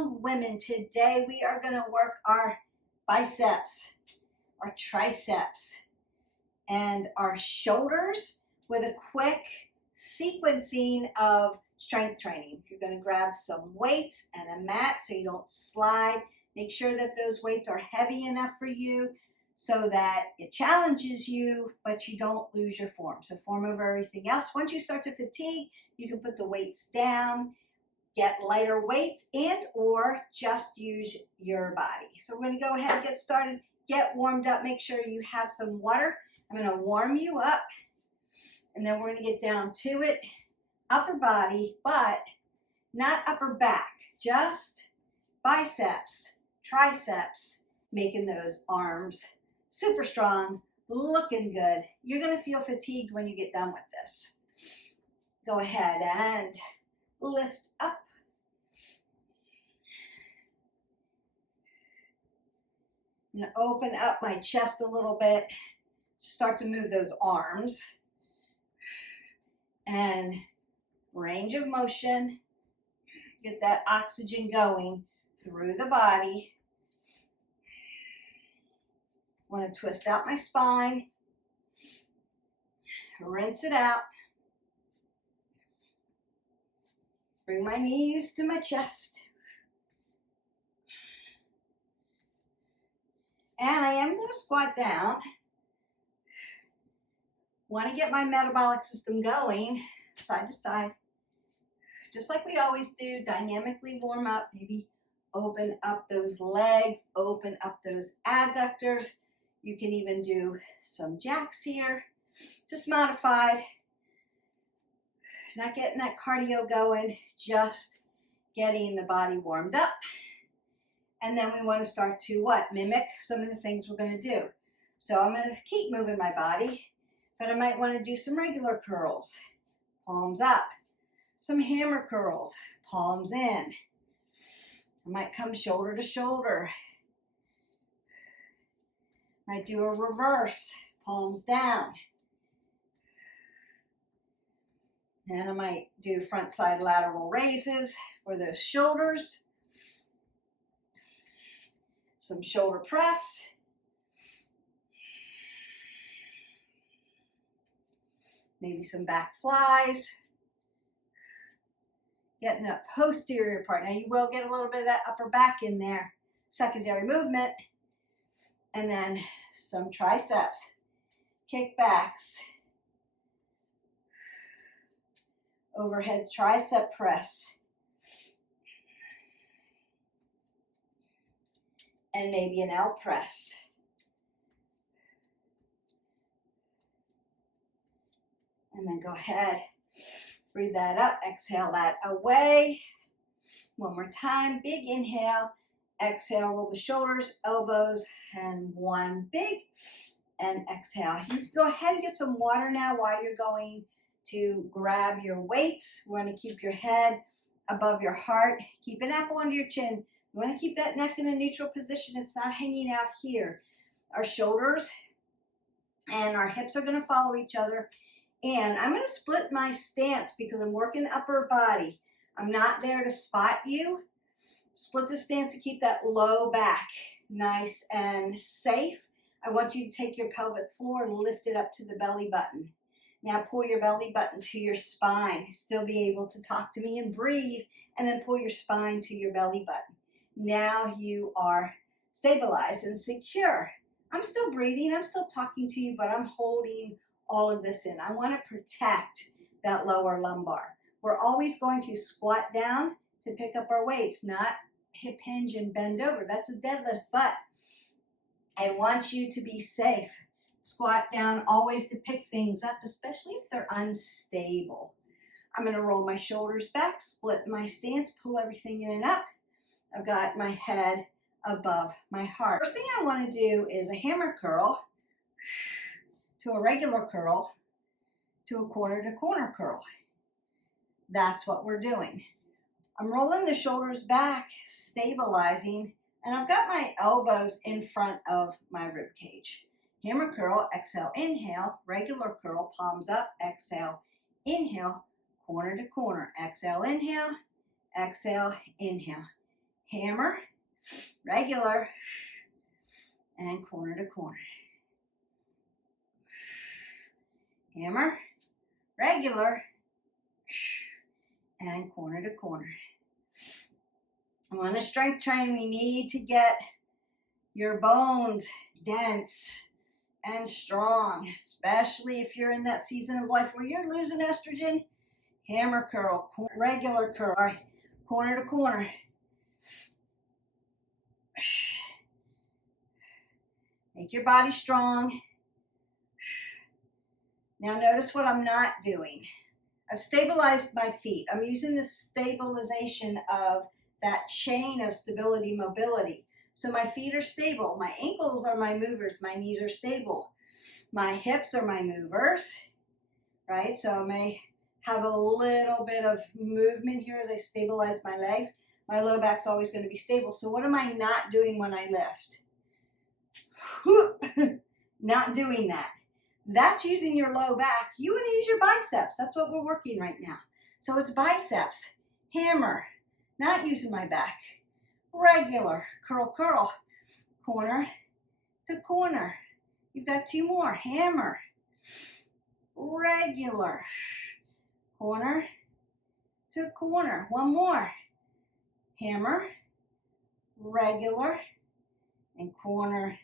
strong women. Today we are going to work our biceps, our triceps, and our shoulders with a quick sequencing of strength training. You're going to grab some weights and a mat so you don't slide. Make sure that those weights are heavy enough for you so that it challenges you, but you don't lose your form. So form over everything else. Once you start to fatigue, you can put the weights down, get lighter weights, and or just use your body. So we're going to go ahead and get started. Get warmed up. Make sure you have some water. I'm going to warm you up, and then we're going to get down to it. Upper body, but not upper back. Just biceps, triceps, making those arms super strong, looking good. You're going to feel fatigued when you get done with this. Go ahead and lift up. I'm going to open up my chest a little bit. Start to move those arms. And range of motion. Get that oxygen going through the body. I want to twist out my spine. Rinse it out. Bring my knees to my chest. And I am going to squat down. Want to get my metabolic system going side to side. Just like we always do, dynamically warm up. Maybe open up those legs, open up those adductors. You can even do some jacks here. Just modified. Not getting that cardio going, just getting the body warmed up. And then we want to start to what? Mimic some of the things we're going to do. So I'm going to keep moving my body, but I might want to do some regular curls. Palms up. Some hammer curls. Palms in. I might come shoulder to shoulder. Might do a reverse. Palms down. And I might do front side lateral raises for those shoulders. Some shoulder press. Maybe some back flies. Getting that posterior part. Now you will get a little bit of that upper back in there. Secondary movement. And then some triceps. Kickbacks. Overhead tricep press. And maybe an L press. And then go ahead, breathe that up, exhale that away. One more time, big inhale, exhale, roll the shoulders, elbows, and one big, and exhale. You can go ahead and get some water now while you're going to grab your weights. You want to keep your head above your heart. Keep an apple under your chin. You want to keep that neck in a neutral position. It's not hanging out here. Our shoulders and our hips are going to follow each other. And I'm going to split my stance because I'm working upper body. I'm not there to spot you. Split the stance to keep that low back nice and safe. I want you to take your pelvic floor and lift it up to the belly button. Now pull your belly button to your spine. Still be able to talk to me and breathe, and then pull your spine to your belly button. Now you are stabilized and secure. I'm still breathing, I'm still talking to you, but I'm holding all of this in. I want to protect that lower lumbar. We're always going to squat down to pick up our weights, not hip hinge and bend over. That's a deadlift, but I want you to be safe. Squat down always to pick things up, especially if they're unstable. I'm going to roll my shoulders back, split my stance, pull everything in and up. I've got my head above my heart. First thing I want to do is a hammer curl to a regular curl to a corner to corner curl. That's what we're doing. I'm rolling the shoulders back, stabilizing, and I've got my elbows in front of my rib cage. Hammer curl, exhale, inhale, regular curl, palms up, exhale, inhale, corner to corner, exhale, inhale, hammer, regular, and corner to corner. Hammer, regular, and corner to corner. On a strength train, we need to get your bones dense and strong, especially if you're in that season of life where you're losing estrogen. Hammer curl, regular curl, all right, corner to corner. Make your body strong. Now notice what I'm not doing. I've stabilized my feet. I'm using the stabilization of that chain of stability, mobility. So my feet are stable. My ankles are my movers. My knees are stable. My hips are my movers, right? So I may have a little bit of movement here as I stabilize my legs. My low back's always going to be stable. So what am I not doing when I lift? Not doing that. That's using your low back. You want to use your biceps. That's what we're working right now. So it's biceps, hammer, not using my back. Regular, curl, curl, corner to corner. You've got two more. Hammer, regular, corner to corner. One more. Hammer, regular, and corner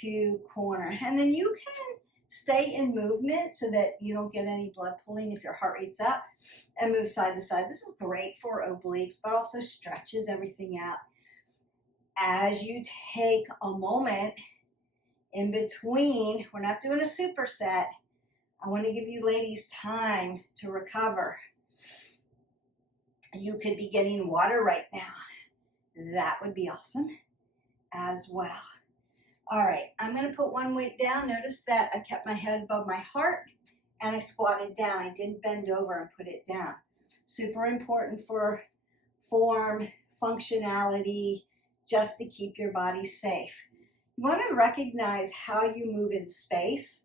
to corner. And then you can stay in movement so that you don't get any blood pooling if your heart rate's up, and move side to side. This is great for obliques, but also stretches everything out. As you take a moment in between, we're not doing a superset. I want to give you ladies time to recover. You could be getting water right now. That would be awesome as well. All right, I'm going to put one weight down. Notice that I kept my head above my heart and I squatted down. I didn't bend over and put it down. Super important for form, functionality, just to keep your body safe. You want to recognize how you move in space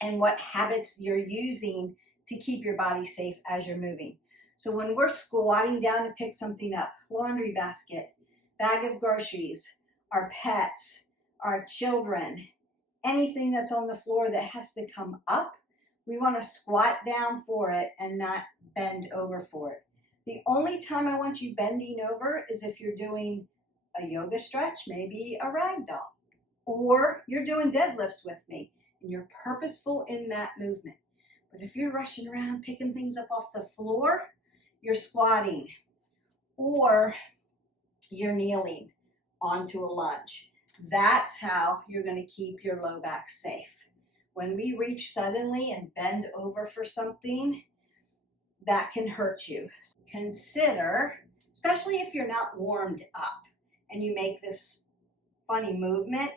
and what habits you're using to keep your body safe as you're moving. So when we're squatting down to pick something up, laundry basket, bag of groceries, our pets, our children, anything that's on the floor that has to come up, we want to squat down for it and not bend over for it. The only time I want you bending over is if you're doing a yoga stretch, maybe a ragdoll, or you're doing deadlifts with me and you're purposeful in that movement. But if you're rushing around picking things up off the floor, you're squatting or you're kneeling onto a lunge. That's how you're going to keep your low back safe. When we reach suddenly and bend over for something, that can hurt you. Consider, especially if you're not warmed up and you make this funny movement,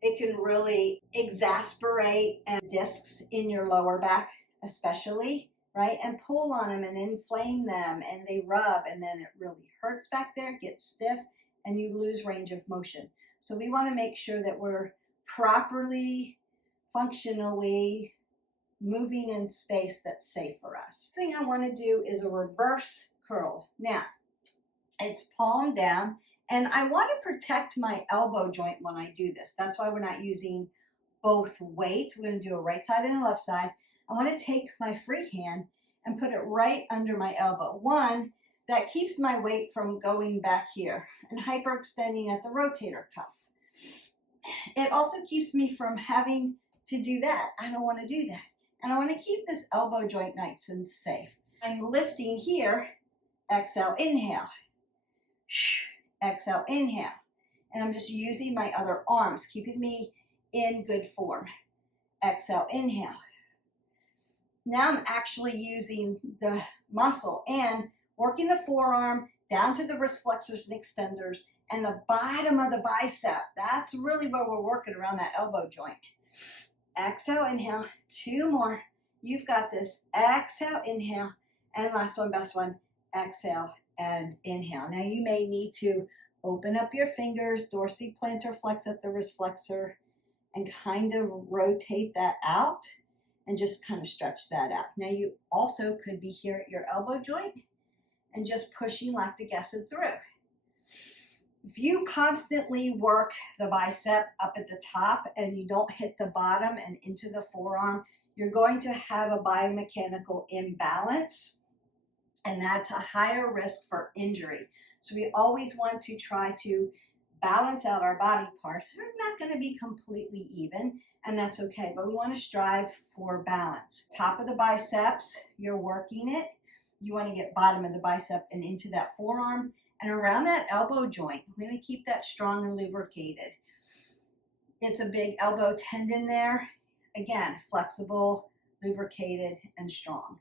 it can really exasperate and discs in your lower back especially, right? And pull on them and inflame them and they rub and then it really hurts back there, gets stiff, and you lose range of motion. So we want to make sure that we're properly, functionally moving in space that's safe for us. The thing I want to do is a reverse curl. Now, it's palm down, and I want to protect my elbow joint when I do this. That's why we're not using both weights. We're going to do a right side and a left side. I want to take my free hand and put it right under my elbow. One, that keeps my weight from going back here and hyperextending at the rotator cuff. It also keeps me from having to do that. I don't want to do that. And I want to keep this elbow joint nice and safe. I'm lifting here. Exhale, inhale. Exhale, inhale. And I'm just using my other arms, keeping me in good form. Exhale, inhale. Now I'm actually using the muscle and working the forearm down to the wrist flexors and extenders and the bottom of the bicep. That's really where we're working around that elbow joint. Exhale, inhale. Two more. You've got this. Exhale, inhale. And last one, best one. Exhale and inhale. Now you may need to open up your fingers, dorsiplantar flex at the wrist flexor, and kind of rotate that out and just kind of stretch that out. Now you also could be here at your elbow joint and just pushing lactic acid through. If you constantly work the bicep up at the top and you don't hit the bottom and into the forearm, you're going to have a biomechanical imbalance, and that's a higher risk for injury. So we always want to try to balance out our body parts. They're not going to be completely even, and that's okay, but we want to strive for balance. Top of the biceps, you're working it. You want to get bottom of the bicep and into that forearm and around that elbow joint. We're going to keep that strong and lubricated. It's a big elbow tendon there. Again, flexible, lubricated, and strong.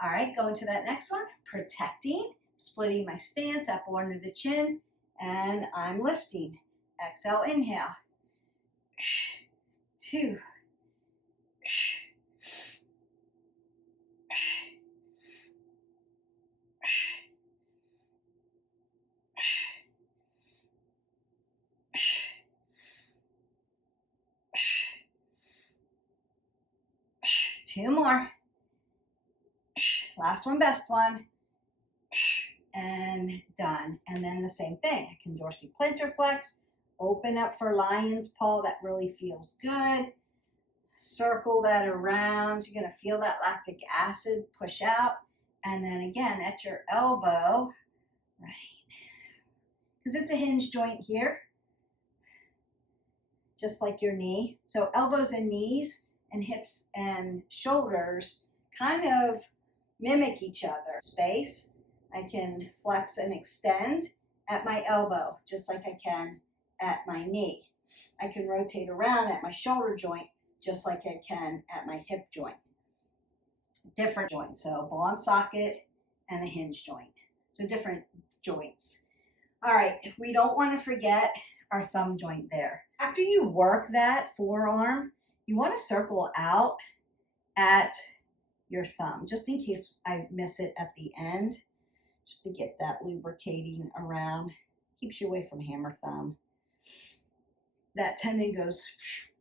All right, going to that next one. Protecting, splitting my stance, apple under the chin, and I'm lifting. Exhale, inhale. 2. 2 more. Last one, best one. And done. And then the same thing. I can dorsiplantar flex, open up for lion's paw. That really feels good. Circle that around. You're going to feel that lactic acid push out. And then again at your elbow, right? Because it's a hinge joint here, just like your knee. So elbows and knees and hips and shoulders kind of mimic each other. Space, I can flex and extend at my elbow, just like I can at my knee. I can rotate around at my shoulder joint, just like I can at my hip joint. Different joints, so ball and socket and a hinge joint. So different joints. All right, we don't want to forget our thumb joint there. After you work that forearm, you want to circle out at your thumb, just in case I miss it at the end, just to get that lubricating around. Keeps you away from hammer thumb. That tendon goes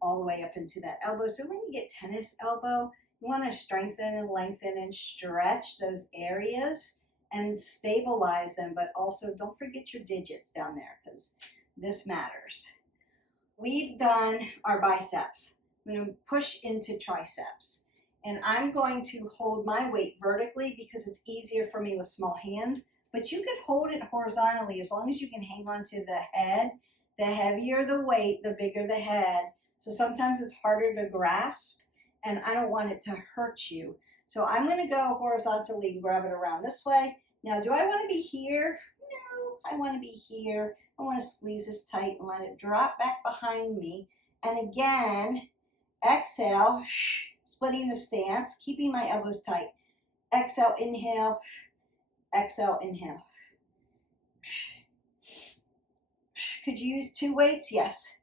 all the way up into that elbow. So when you get tennis elbow, you want to strengthen and lengthen and stretch those areas and stabilize them, but also don't forget your digits down there because this matters. We've done our biceps. I'm going to push into triceps, and I'm going to hold my weight vertically because it's easier for me with small hands, but you could hold it horizontally as long as you can hang on to the head. The heavier the weight, the bigger the head. So sometimes it's harder to grasp, and I don't want it to hurt you. So I'm going to go horizontally and grab it around this way. Now, do I want to be here? No, I want to be here. I want to squeeze this tight and let it drop back behind me. And again, exhale, splitting the stance, keeping my elbows tight. Exhale, inhale. Exhale, inhale. Could you use 2 weights? Yes.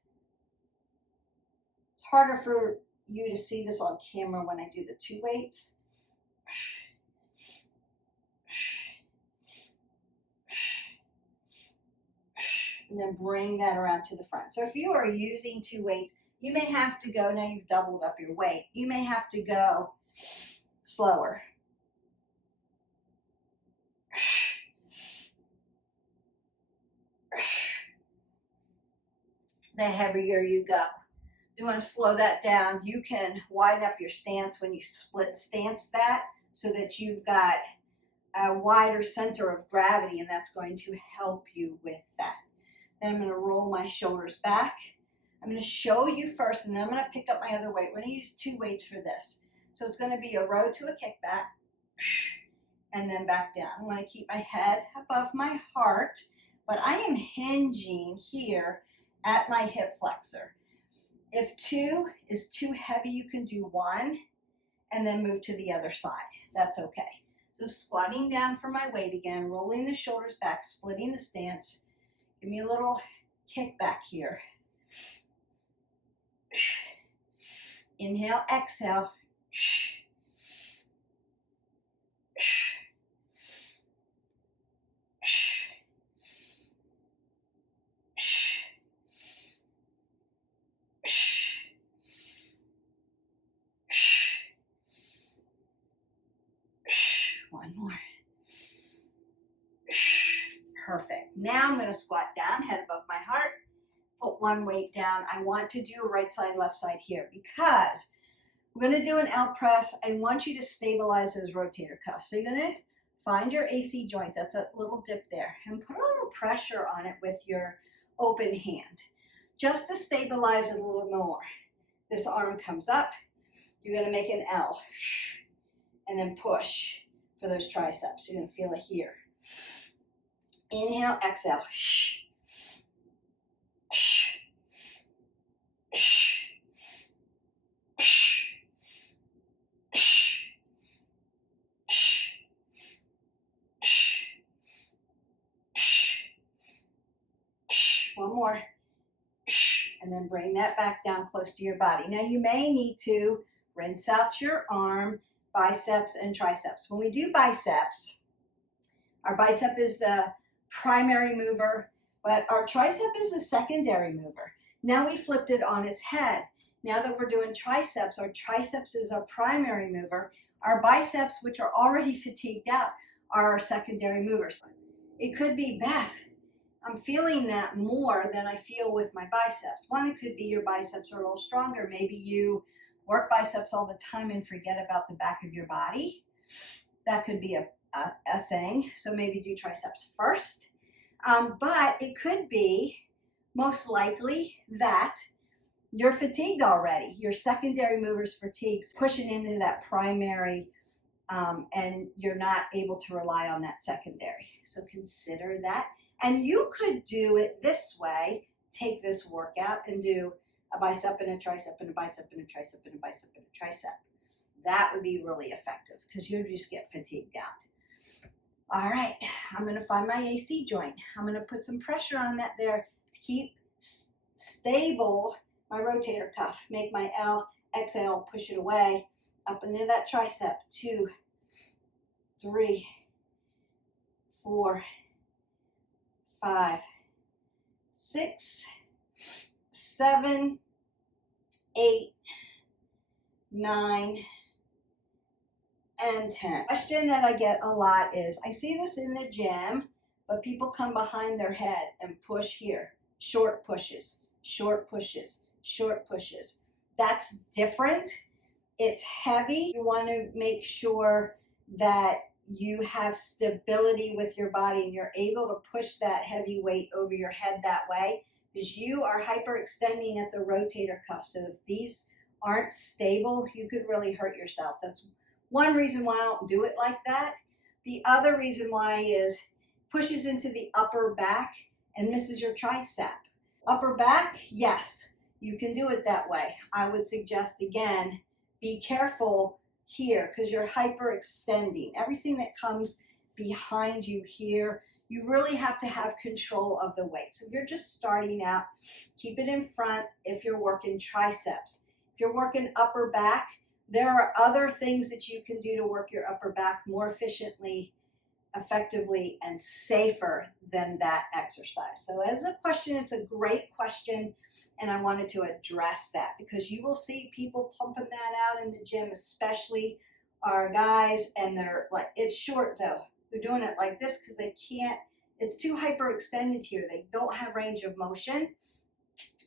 It's harder for you to see this on camera when I do the 2 weights. And then bring that around to the front. So if you are using 2 weights, you may have to go, now you've doubled up your weight, you may have to go slower. The heavier you go. So you want to slow that down. You can widen up your stance when you split stance that so that you've got a wider center of gravity, and that's going to help you with that. Then I'm going to roll my shoulders back. I'm going to show you first, and then I'm going to pick up my other weight. We're going to use 2 weights for this. So it's going to be a row to a kickback, and then back down. I want to keep my head above my heart, but I am hinging here at my hip flexor. If 2 is too heavy, you can do 1 and then move to the other side. That's okay. So squatting down for my weight again, rolling the shoulders back, splitting the stance. Give me a little kickback here. Inhale, exhale. One more. Perfect. Now I'm going to squat down, head above my heart, put one weight down. I want to do a right side, left side here because we're going to do an L press. I want you to stabilize those rotator cuffs. So you're going to find your AC joint, that's a little dip there, and put a little pressure on it with your open hand, just to stabilize it a little more. This arm comes up, you're going to make an L, and then push for those triceps. You're going to feel it here. Inhale, exhale. One more. And then bring that back down close to your body. Now you may need to rinse out your arm, biceps and triceps. When we do biceps, our bicep is the primary mover, but our tricep is the secondary mover. Now we flipped it on its head. Now that we're doing triceps, our triceps is our primary mover. Our biceps, which are already fatigued out, are our secondary movers. It could be, Beth, I'm feeling that more than I feel with my biceps. One, it could be your biceps are a little stronger. Maybe you work biceps all the time and forget about the back of your body. That could be a thing. So maybe do triceps first. But it could be most likely that you're fatigued already. Your secondary movers fatigued, pushing into that primary, and you're not able to rely on that secondary. So consider that. And you could do it this way, take this workout and do a bicep and a tricep and a bicep and a tricep and a bicep and a tricep. That would be really effective because you just get fatigued out. All right, I'm going to find my AC joint. I'm going to put some pressure on that there to keep stable my rotator cuff. Make my L, exhale, push it away, up into that tricep. 2, 3, 4, 5, 6, 7, 8, 9, and 10. Question that I get a lot is, I see this in the gym, but people come behind their head and push here. Short pushes, short pushes, short pushes. That's different. It's heavy. You want to make sure that you have stability with your body and you're able to push that heavy weight over your head that way, because you are hyperextending at the rotator cuff. So if these aren't stable, you could really hurt yourself. That's one reason why I don't do it like that. The other reason why is pushes into the upper back and misses your tricep. Upper back, yes, you can do it that way. I would suggest, again, be careful here because you're hyperextending. Everything that comes behind you here, you really have to have control of the weight. So if you're just starting out, keep it in front if you're working triceps. If you're working upper back, there are other things that you can do to work your upper back more efficiently, effectively, and safer than that exercise. So as a question, it's a great question, and I wanted to address that because you will see people pumping that out in the gym, especially our guys, and they're like, it's short though. They're doing it like this because they can't, it's too hyperextended here. They don't have range of motion,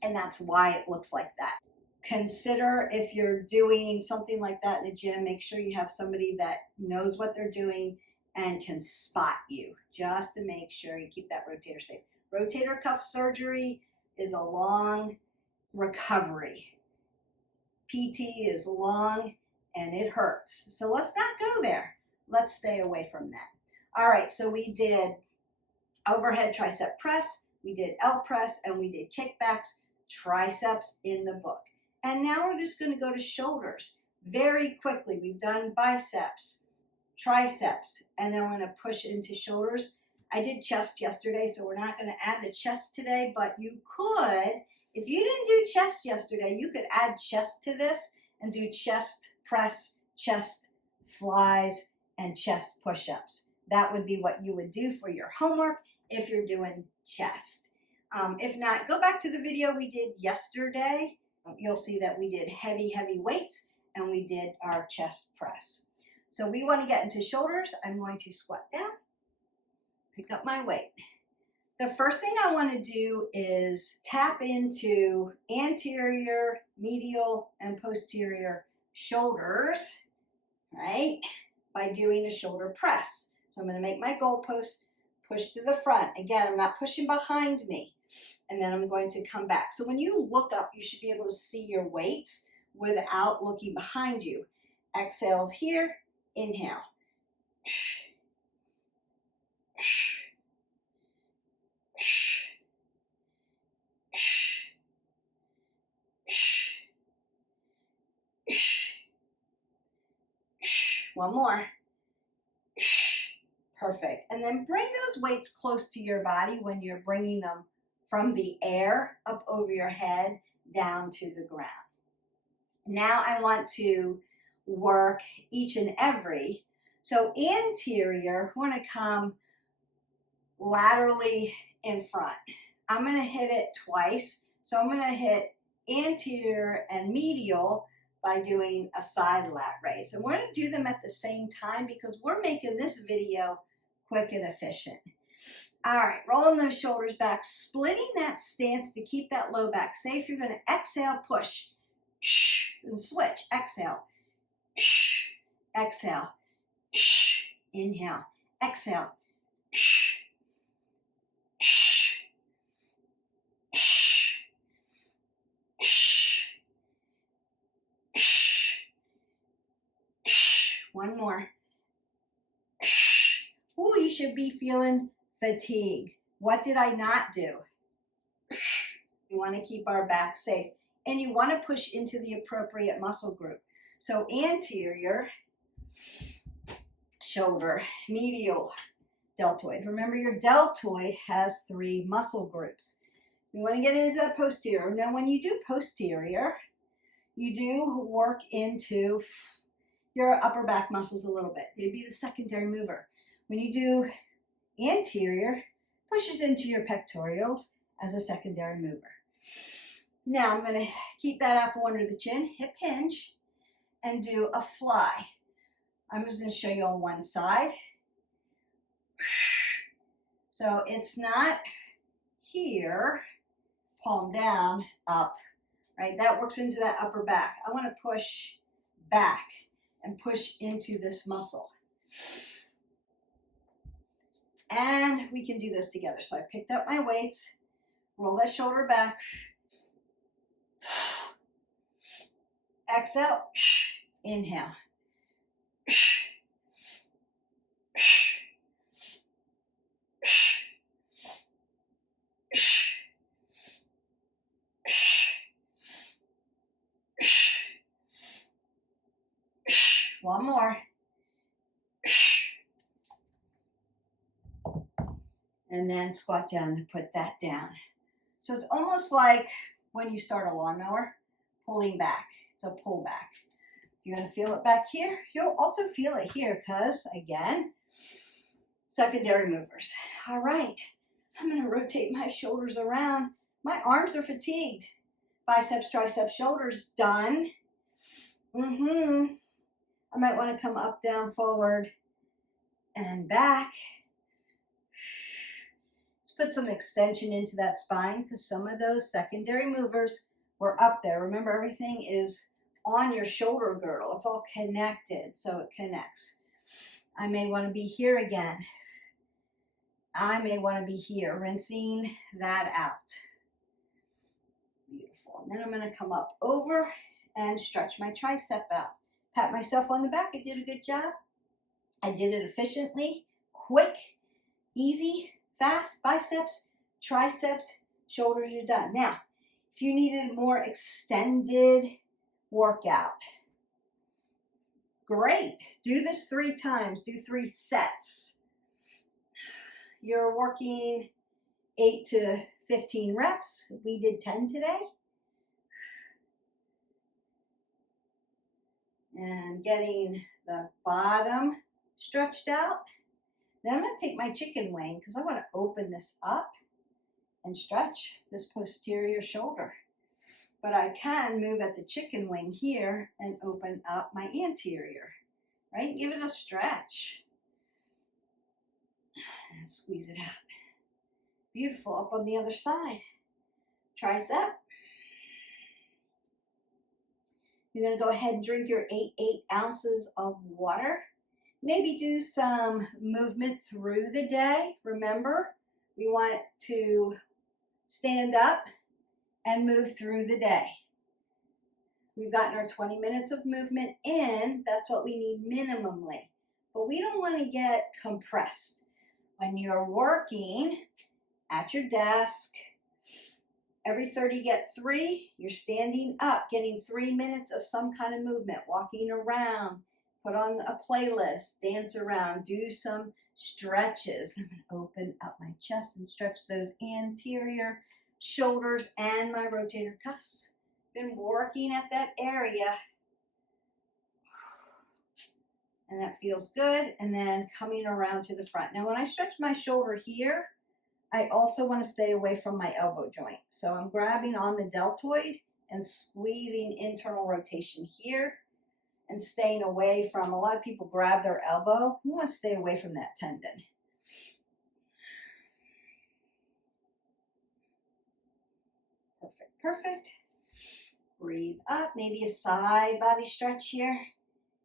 and that's why it looks like that. Consider if you're doing something like that in the gym, make sure you have somebody that knows what they're doing and can spot you, just to make sure you keep that rotator safe. Rotator cuff surgery is a long recovery. PT is long and it hurts. So let's not go there. Let's stay away from that. All right, so we did overhead tricep press, we did L press, and we did kickbacks, triceps in the book. And now we're just going to go to shoulders very quickly. We've done biceps, triceps, and then we're going to push into shoulders. I did chest yesterday, so we're not going to add the chest today, but you could, if you didn't do chest yesterday, you could add chest to this and do chest press, chest flies, and chest push-ups. That would be what you would do for your homework if you're doing chest. If not, go back to the video we did yesterday. You'll see that we did heavy weights and we did our chest press. So we want to get into shoulders. I'm going to squat down, pick up my weight. The first thing I want to do is tap into anterior, medial, and posterior shoulders, right, by doing a shoulder press. So I'm going to make my goalpost push to the front. Again, I'm not pushing behind me. And then I'm going to come back. So when you look up, you should be able to see your weights without looking behind you. Exhale here, inhale. One more. Perfect. And then bring those weights close to your body when you're bringing them from the air up over your head down to the ground. Now I want to work each and every. So anterior, we want to come laterally in front. I'm going to hit it twice. So I'm going to hit anterior and medial by doing a side lat raise. And we're going to do them at the same time because we're making this video quick and efficient. All right, rolling those shoulders back, splitting that stance to keep that low back. Say if you're going to exhale, push, and switch. Exhale, exhale, inhale, exhale, one more. Ooh, you should be feeling fatigued. What did I not do? We want to keep our back safe. And you want to push into the appropriate muscle group. So anterior, shoulder, medial, deltoid. Remember your deltoid has 3 muscle groups. You want to get into that posterior. Now when you do posterior, you do work into your upper back muscles a little bit. They'd be the secondary mover. When you do anterior, pushes into your pectorals as a secondary mover. Now I'm going to keep that apple under the chin, hip hinge, and do a fly. I'm just going to show you on one side. So it's not here, palm down, up, right? That works into that upper back. I want to push back and push into this muscle. And we can do this together. So I picked up my weights, roll that shoulder back. Exhale, inhale. One more. And then squat down to put that down. So it's almost like when you start a lawnmower, pulling back. It's a pull back. You're going to feel it back here. You'll also feel it here because, again, secondary movers. All right. I'm going to rotate my shoulders around. My arms are fatigued. Biceps, triceps, shoulders done. I might want to come up, down, forward, and back. Let's put some extension into that spine because some of those secondary movers were up there. Remember, everything is on your shoulder girdle. It's all connected, so it connects. I may want to be here again. I may want to be here, rinsing that out. Beautiful. And then I'm going to come up over and stretch my tricep out. Pat myself on the back. I did a good job. I did it efficiently, quick, easy, fast. Biceps, triceps, shoulders are done. Now, if you needed a more extended workout, great. Do this 3 times. Do 3 sets. You're working 8 to 15 reps. We did 10 today. And getting the bottom stretched out. Then I'm going to take my chicken wing because I want to open this up and stretch this posterior shoulder. But I can move at the chicken wing here and open up my anterior, right? Give it a stretch. And squeeze it out. Beautiful. Up on the other side. Tricep. You're going to go ahead and drink your 8 ounces of water. Maybe do some movement through the day. Remember, we want to stand up and move through the day. We've gotten our 20 minutes of movement in. That's what we need minimally. But we don't want to get compressed. When you're working at your desk, every 30 get 3. You're standing up, getting 3 minutes of some kind of movement, walking around, put on a playlist, dance around, do some stretches. I'm going to open up my chest and stretch those anterior shoulders and my rotator cuffs. Been working at that area. And that feels good. And then coming around to the front. Now when I stretch my shoulder here, I also want to stay away from my elbow joint. So I'm grabbing on the deltoid and squeezing internal rotation here and staying away from, a lot of people grab their elbow. You want to stay away from that tendon. Perfect, perfect. Breathe up, maybe a side body stretch here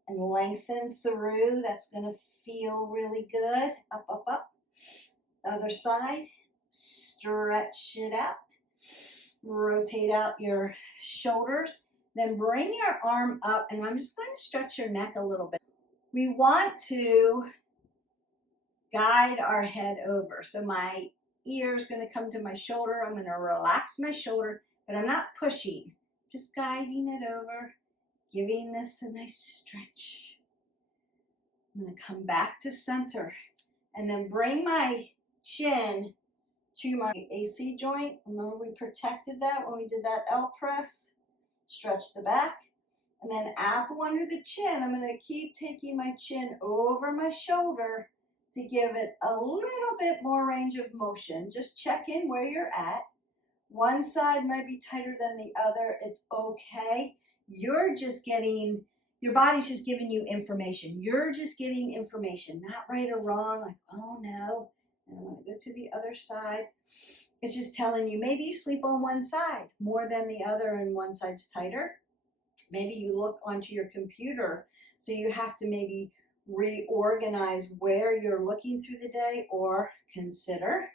and lengthen through. That's going to feel really good. Up, up, up. Other side. Stretch it out. Rotate out your shoulders. Then bring your arm up, and I'm just going to stretch your neck a little bit. We want to guide our head over. So my ear is going to come to my shoulder. I'm going to relax my shoulder, but I'm not pushing. Just guiding it over, giving this a nice stretch. I'm going to come back to center and then bring my chin to my AC joint. Remember we protected that when we did that L press. Stretch the back. And then apple under the chin. I'm going to keep taking my chin over my shoulder to give it a little bit more range of motion. Just check in where you're at. One side might be tighter than the other. It's okay. You're just getting, your body's just giving you information. You're just getting information, not right or wrong. Like, oh no. And I want to go to the other side. It's just telling you, maybe you sleep on one side more than the other and one side's tighter. Maybe you look onto your computer, so you have to maybe reorganize where you're looking through the day, or consider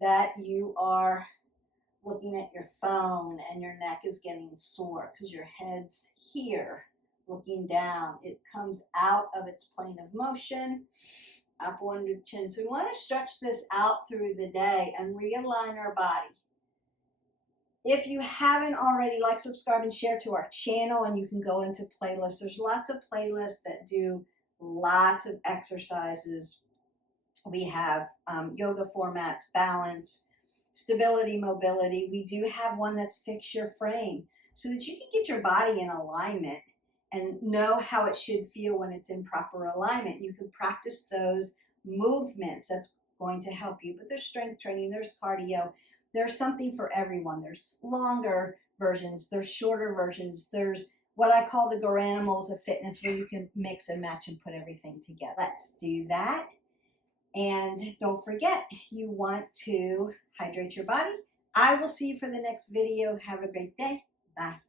that you are looking at your phone and your neck is getting sore because your head's here looking down. It comes out of its plane of motion, apple under the chin. So we want to stretch this out through the day and realign our body. If you haven't already, like, subscribe, and share to our channel, and you can go into playlists. There's lots of playlists that do lots of exercises. We have yoga formats, balance, stability, mobility. We do have one that's fix your frame so that you can get your body in alignment and know how it should feel when it's in proper alignment. You can practice those movements. That's going to help you. But there's strength training, there's cardio. There's something for everyone. There's longer versions, there's shorter versions, there's what I call the Garanimals of fitness, where you can mix and match and put everything together. Let's do that. And don't forget, you want to hydrate your body. I will see you for the next video. Have a great day. Bye.